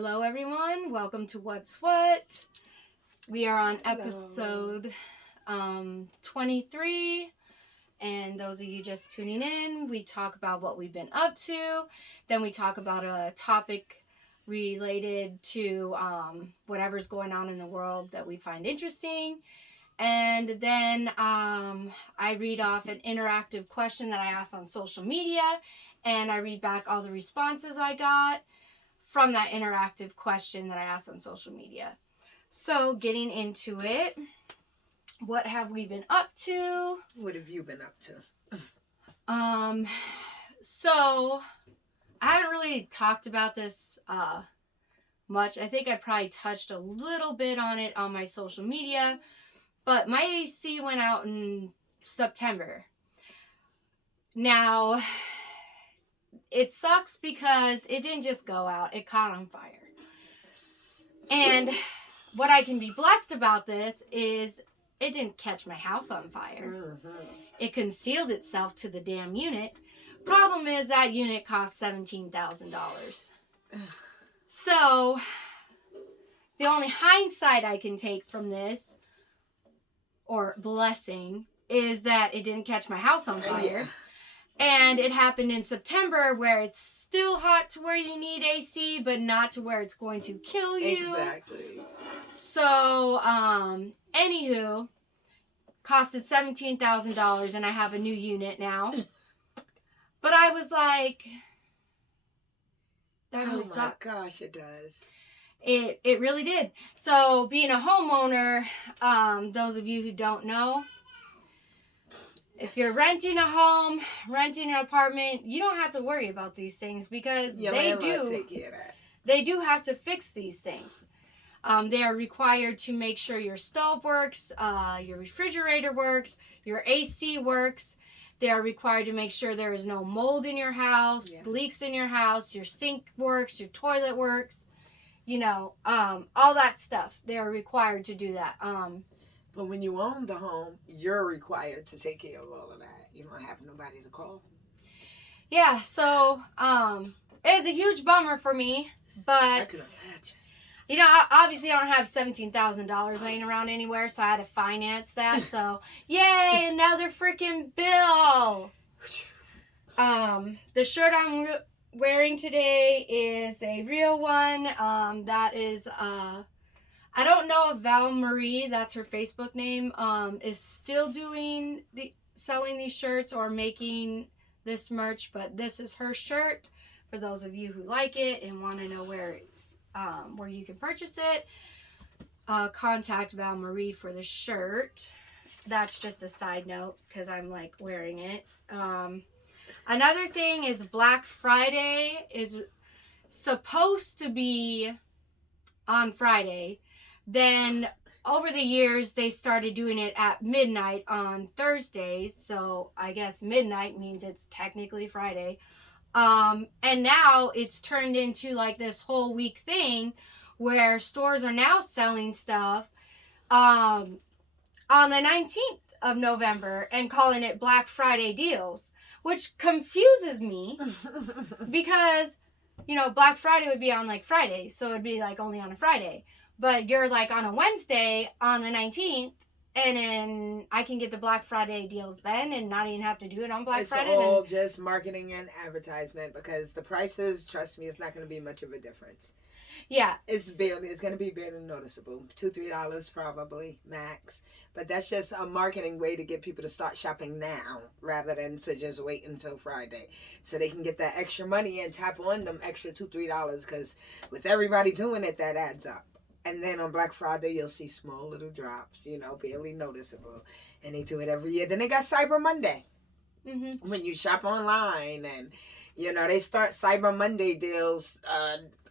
Hello, everyone. Welcome to What's What. We are on Hello. episode 23. And those of you just tuning in, we talk about what we've been up to. Then we talk about a topic related to whatever's going on in the world that we find interesting. And then I read off an interactive question that I asked on social media. And I read back all the responses I got from that interactive question that I asked on social media. So getting into it, what have we been up to? What have you been up to? So I haven't really talked about this much. I think I probably touched a little bit on it on my social media, but my AC went out in September. Now, it sucks because it didn't just go out, it caught on fire. And what I can be blessed about this is it didn't catch my house on fire. Mm-hmm. It concealed itself to the damn unit. Problem is that unit cost $17,000. So, the only hindsight I can take from this, or blessing, is that it didn't catch my house on fire. Yeah. And it happened in September where it's still hot to where you need AC, but not to where it's going to kill you. Exactly. So, anywho, costed $17,000 and I have a new unit now. But I was like, that really sucks. Oh my gosh, it does. It really did. So, being a homeowner, those of you who don't know, if you're renting a home, renting an apartment, you don't have to worry about these things because Your they landlord do. take care of that. They do have to fix these things. They are required to make sure your stove works, your refrigerator works, your AC works. They are required to make sure there is no mold in your house, Yes. leaks in your house, your sink works, your toilet works, all that stuff. They are required to do that. But when you own the home, you're required to take care of all of that. You don't have nobody to call. Yeah, so it was a huge bummer for me, I but could imagine. Obviously I don't have $17,000 laying around anywhere, so I had to finance that. So, yay, another freaking bill. The shirt I'm wearing today is a real one. That is I don't know if Val Marie, that's her Facebook name, is still selling these shirts or making this merch, but this is her shirt for those of you who like it and want to know where you can purchase it. Contact Val Marie for the shirt. That's just a side note because I'm like wearing it. Another thing is Black Friday is supposed to be on Friday. Then over the years, they started doing it at midnight on Thursdays. So I guess midnight means it's technically Friday. And now it's turned into like this whole week thing where stores are now selling stuff on the 19th of November and calling it Black Friday deals, which confuses me because, Black Friday would be on like Friday. So it'd be like only on a Friday. But you're like on a Wednesday on the 19th, and then I can get the Black Friday deals then and not even have to do it on Black Friday. It's all just marketing and advertisement because the prices, trust me, it's not going to be much of a difference. Yeah. It's going to be barely noticeable. $2-3 probably, max. But that's just a marketing way to get people to start shopping now rather than to just wait until Friday. So they can get that extra money and tap on them extra $2-3 because with everybody doing it, that adds up. And then on Black Friday, you'll see small little drops, barely noticeable. And they do it every year. Then they got Cyber Monday. Mm-hmm. When you shop online and, they start Cyber Monday deals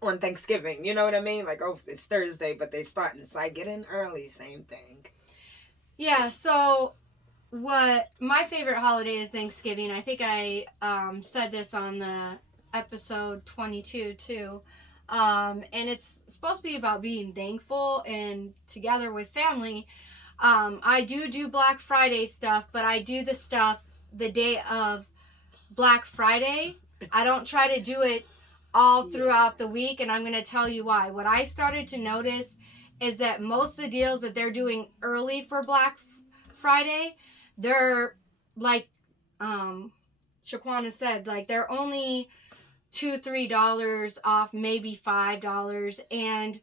on Thanksgiving. You know what I mean? Like, it's Thursday, but they start inside. Get in early, same thing. Yeah, so my favorite holiday is Thanksgiving. I think I said this on the episode 22 too. And it's supposed to be about being thankful and together with family. I do Black Friday stuff, but I do the stuff the day of Black Friday. I don't try to do it all throughout the week, and I'm going to tell you why. What I started to notice is that most of the deals that they're doing early for Black Friday, they're like Shaquana said, like they're only $2-3 off, maybe $5. And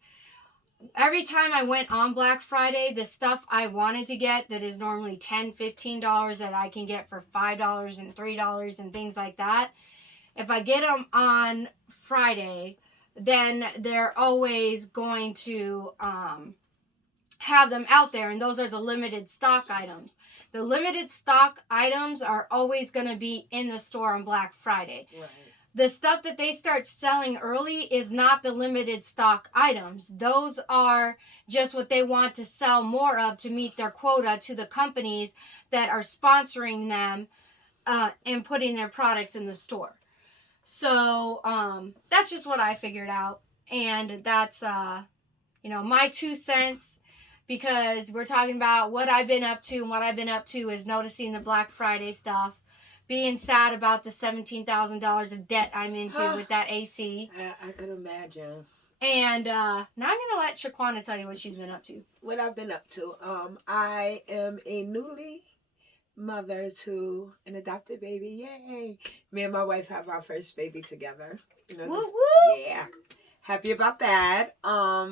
every time I went on Black Friday, the stuff I wanted to get that is normally $10-15 that I can get for $5 and $3 and things like that, if I get them on Friday, then they're always going to have them out there, and those are the limited stock items. The limited stock items are always going to be in the store on Black Friday. Right. The stuff that they start selling early is not the limited stock items. Those are just what they want to sell more of to meet their quota to the companies that are sponsoring them and putting their products in the store. So that's just what I figured out. And that's, my 2 cents, because we're talking about what I've been up to. And what I've been up to is noticing the Black Friday stuff, being sad about the $17,000 of debt I'm into with that AC. I could imagine. And now I'm going to let Shaquana tell you what she's been up to. What I've been up to. I am a newly mother to an adopted baby. Yay. Me and my wife have our first baby together. Woo woo! Yeah. Happy about that.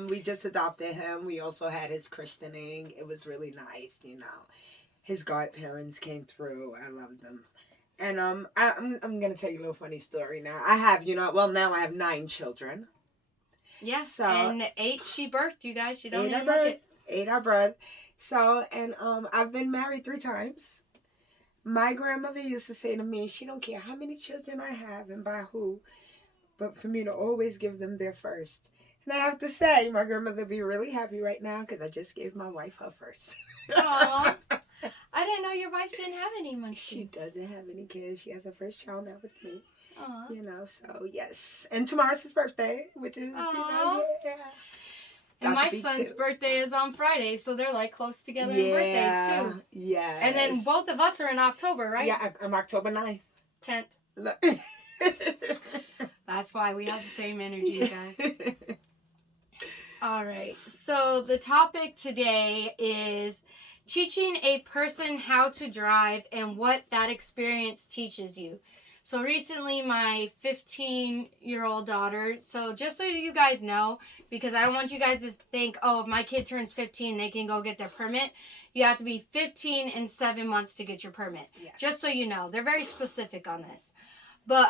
We just adopted him. We also had his christening. It was really nice, His godparents came through. I love them. And I'm gonna tell you a little funny story now. I have, now I have 9 children. Yeah. So, and 8 she birthed, you guys. She don't 8 even I look birthed. it. 8 I birthed. So, and I've been married 3 times. My grandmother used to say to me, she don't care how many children I have and by who, but for me to always give them their first. And I have to say, my grandmother would be really happy right now because I just gave my wife her first. Aww. I didn't know your wife didn't have any munchkins. She doesn't have any kids. She has her first child now with me. Aww. So yes. And tomorrow's his birthday, which is, And my son's birthday is on Friday, so they're like close together in birthdays too. Yeah. And then both of us are in October, right? Yeah, I'm October 9th. 10th. That's why we have the same energy, you guys. All right. So the topic today is teaching a person how to drive and what that experience teaches you. So recently my 15-year-old daughter, so just so you guys know, because I don't want you guys to think, oh, if my kid turns 15, they can go get their permit. You have to be 15 and 7 months to get your permit. Yes. Just so you know. They're very specific on this. But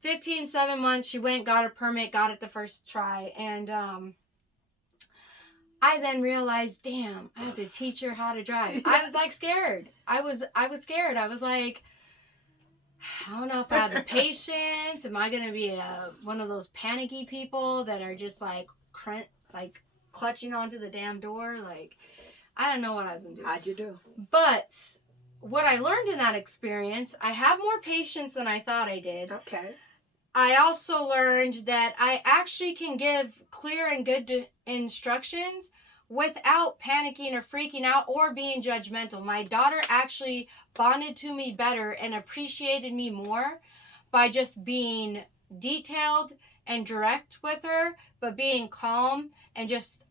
15, 7 months, she went, got her permit, got it the first try. And I then realized, damn, I have to teach her how to drive. I was like scared. I was scared. I was like, I don't know if I have the patience. Am I going to be one of those panicky people that are just like clutching onto the damn door? Like, I don't know what I was going to do. How'd you do? But what I learned in that experience, I have more patience than I thought I did. Okay. I also learned that I actually can give clear and good instructions without panicking or freaking out or being judgmental. My daughter actually bonded to me better and appreciated me more by just being detailed and direct with her, but being calm and just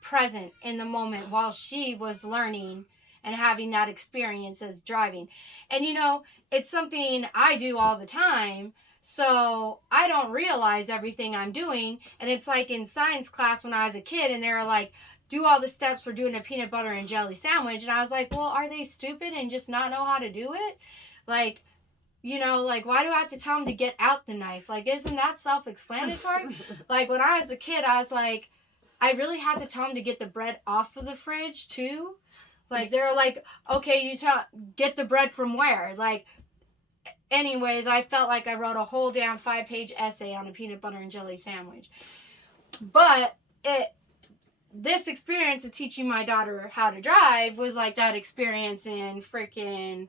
present in the moment while she was learning and having that experience as driving. And it's something I do all the time. So I don't realize everything I'm doing. And it's like in science class when I was a kid and they were like, do all the steps for doing a peanut butter and jelly sandwich. And I was like, well, are they stupid and just not know how to do it? Like, why do I have to tell them to get out the knife? Like, isn't that self-explanatory? Like, when I was a kid, I was like, I really had to tell them to get the bread off of the fridge, too. Like, they were like, okay, get the bread from where? Like, anyways, I felt like I wrote a whole damn 5-page essay on a peanut butter and jelly sandwich. But this experience of teaching my daughter how to drive was like that experience in freaking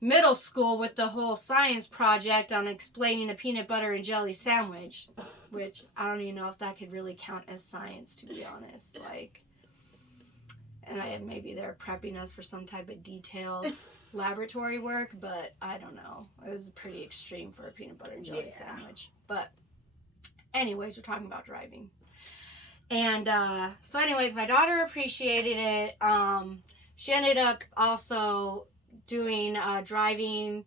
middle school with the whole science project on explaining a peanut butter and jelly sandwich, which I don't even know if that could really count as science, to be honest. Like, And maybe they're prepping us for some type of detailed laboratory work, but I don't know. It was pretty extreme for a peanut butter and jelly sandwich. But anyways, we're talking about driving. And so anyways, my daughter appreciated it. She ended up also doing driving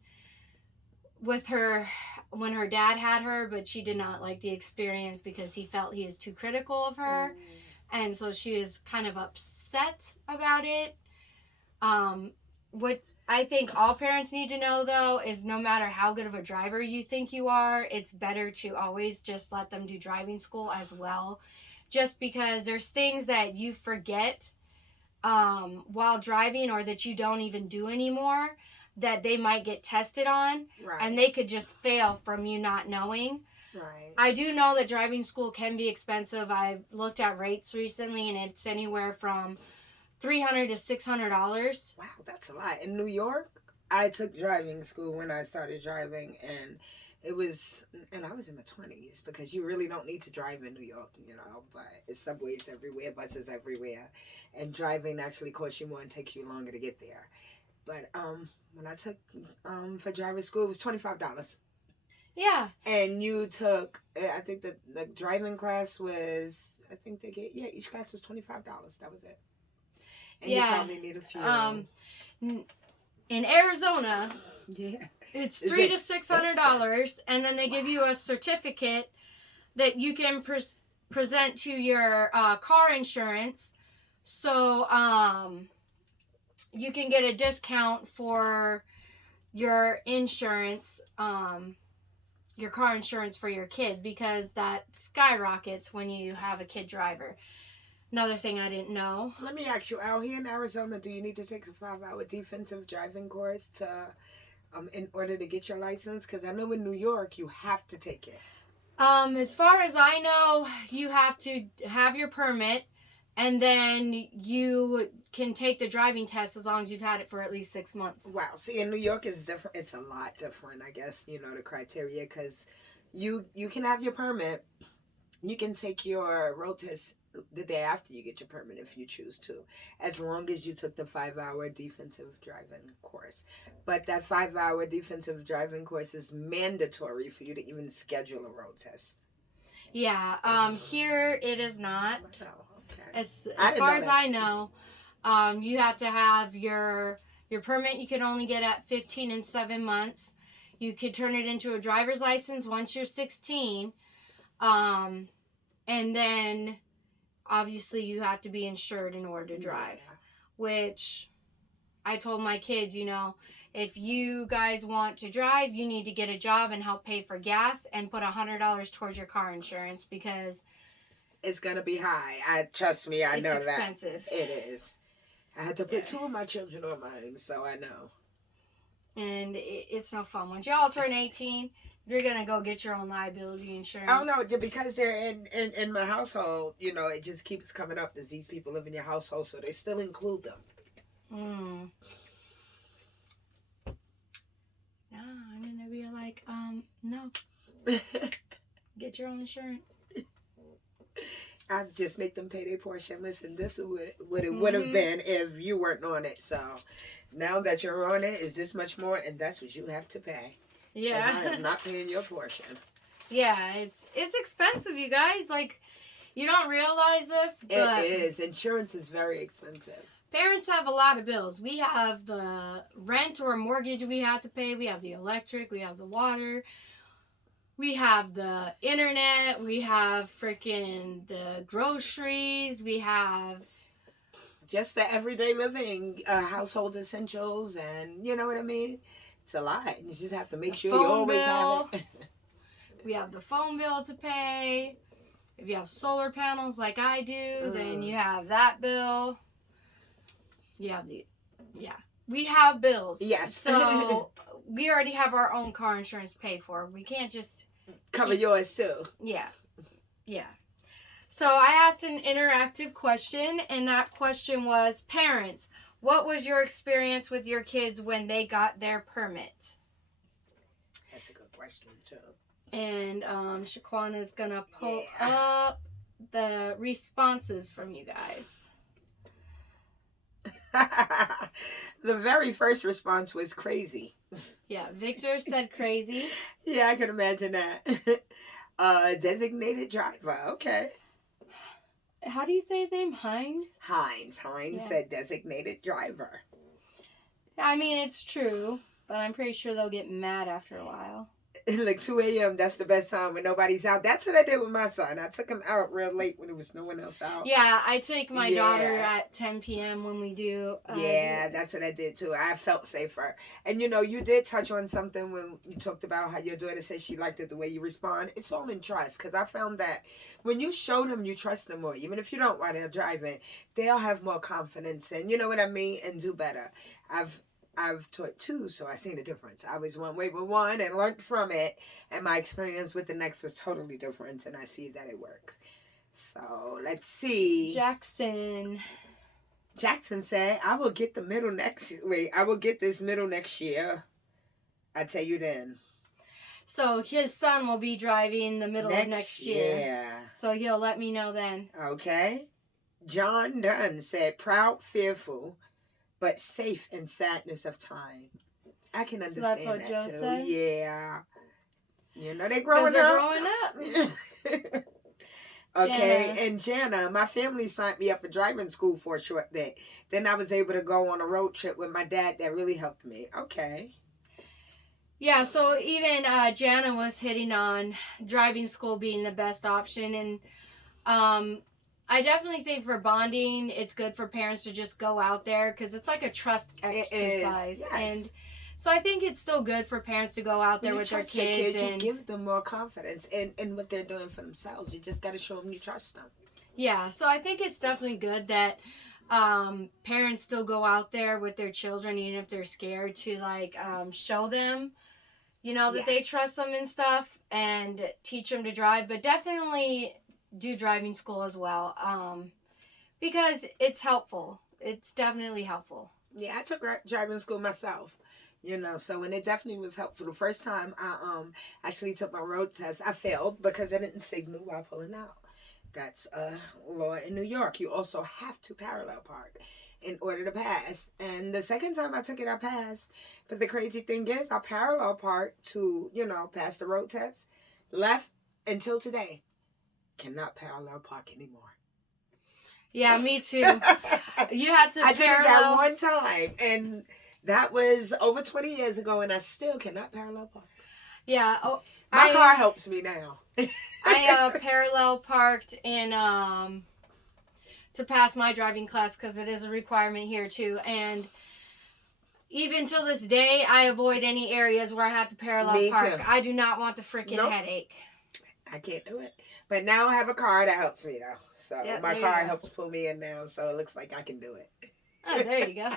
with her when her dad had her, but she did not like the experience because he felt he was too critical of her. And so she is kind of upset about it. What I think all parents need to know, though, is no matter how good of a driver you think you are, it's better to always just let them do driving school as well. Just because there's things that you forget while driving or that you don't even do anymore that they might get tested on. Right. And they could just fail from you not knowing. Right. I do know that driving school can be expensive. I've looked at rates recently, and it's anywhere from $300 to $600. Wow, that's a lot. In New York, I took driving school when I started driving, and I was in my 20s, because you really don't need to drive in New York, but it's subways everywhere, buses everywhere, and driving actually costs you more and takes you longer to get there. But when I took for driving school, it was $25. Yeah. And you took, I think the driving class was, I think each class was $25. That was it. And you probably need a few. In Arizona, yeah, it's $300 to $600, and then they give you a certificate that you can present to your car insurance. So you can get a discount for your insurance, your car insurance for your kid, because that skyrockets when you have a kid driver. Another thing I didn't know. Let me ask you, out here in Arizona, do you need to take a 5-hour defensive driving course in order to get your license? Because I know in New York you have to take it. As far as I know, you have to have your permit, and then you can take the driving test as long as you've had it for at least 6 months. Wow. See, in New York is different. It's a lot different, I guess, the criteria, because you can have your permit. You can take your road test the day after you get your permit if you choose to, as long as you took the 5-hour defensive driving course. But that 5-hour defensive driving course is mandatory for you to even schedule a road test. Yeah. Here it is not. Oh, okay. As far as I know, you have to have your permit. You can only get at 15 and 7 months. You could turn it into a driver's license once you're 16. And then obviously you have to be insured in order to drive. Yeah. Which I told my kids, if you guys want to drive, you need to get a job and help pay for gas and put $100 towards your car insurance, because it's gonna be high. Trust me, I know that. It's expensive. It is. I had to put 2 of my children on mine, so I know. And it's no fun. Once y'all turn 18, you're gonna go get your own liability insurance. Oh no, because they're in my household, it just keeps coming up. There's these people live in your household, so they still include them. Nah, I'm gonna be like, no. Get your own insurance. I just make them pay their portion. Listen, this is what it would have been if you weren't on it. So now that you're on it, is this much more, and that's what you have to pay. Yeah, I am not paying your portion. Yeah, it's expensive, you guys. Like, you don't realize this, but it is. Insurance is very expensive. Parents have a lot of bills. We have the rent or mortgage we have to pay. We have the electric. We have the water. We have the internet. We have freaking the groceries. We have just the everyday living, household essentials, and you know what I mean? It's a lot. You just have to make sure you always have it. We have the phone bill to pay. If you have solar panels like I do, then you have that bill. You have we have bills. Yes. So we already have our own car insurance paid for. We can't just cover yours too. Yeah. So I asked an interactive question, and that question was, parents, what was your experience with your kids when they got their permit? That's a good question too. And Shaquana's gonna pull up the responses from you guys. The very first response was crazy. Yeah, Victor said crazy. Yeah, I can imagine that. Designated driver. Okay. How do you say his name? Hines? Hines Yeah. said designated driver. I mean, it's true, but I'm pretty sure they'll get mad after a while. Like 2 a.m. That's the best time when nobody's out. That's what I did with my son. I took him out real late when there was no one else out. Yeah, I take my daughter at 10 p.m. when we do. Yeah, that's what I did too. I felt safer. And you know, you did touch on something when you talked about how your daughter said she liked it the way you respond. It's all in trust, because I found that when you show them you trust them more, even if you don't while they're driving, they'll have more confidence and you know what I mean, and do better. I've taught two, so I seen a difference. I was one way with one and learned from it, and my experience with the next was totally different, and I see that it works. So let's see. Jackson said, I will get I will get this middle next year. I tell you then. So his son will be driving the middle of next year. Yeah. So he'll let me know then. Okay. John Dunn said, proud, fearful, but safe in sadness of time. I can understand that's what that Joe too. said? Yeah. You know they're growing up. Okay, Jana. and Jana, my family signed me up for driving school for a short bit. Then I was able to go on a road trip with my dad. That really helped me. Okay. Yeah, so even Jana was hitting on driving school being the best option. And I definitely think for bonding, it's good for parents to just go out there because it's like a trust exercise. Yes. And so I think it's still good for parents to go out there with their kids. You give them more confidence in what they're doing for themselves. You just got to show them you trust them. Yeah, so I think it's definitely good that parents still go out there with their children, even if they're scared, to like show them, you know, that they trust them and stuff, and teach them to drive. But definitely do driving school as well, because it's helpful. It's definitely helpful. Yeah, I took driving school myself. You know, so and it definitely was helpful. The first time I actually took my road test, I failed because I didn't signal while pulling out. That's a law in New York. You also have to parallel park in order to pass. And the second time I took it, I passed. But the crazy thing is, I parallel parked to, you know, pass the road test. Left until today. Cannot parallel park anymore. Yeah, me too. You had to I did it that one time, and that was over 20 years ago, and I still cannot parallel park. Yeah. My car helps me now. I parallel parked in to pass my driving class because it is a requirement here too. And even till this day, I avoid any areas where I have to parallel park. Too. I do not want the freaking headache. I can't do it. But now I have a car that helps me though. So my car helps pull me in now, so it looks like I can do it. Oh, there you go.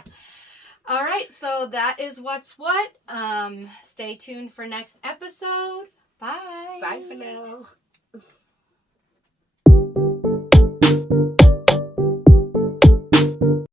All right, so that is what's what. Stay tuned for next episode. Bye. Bye for now.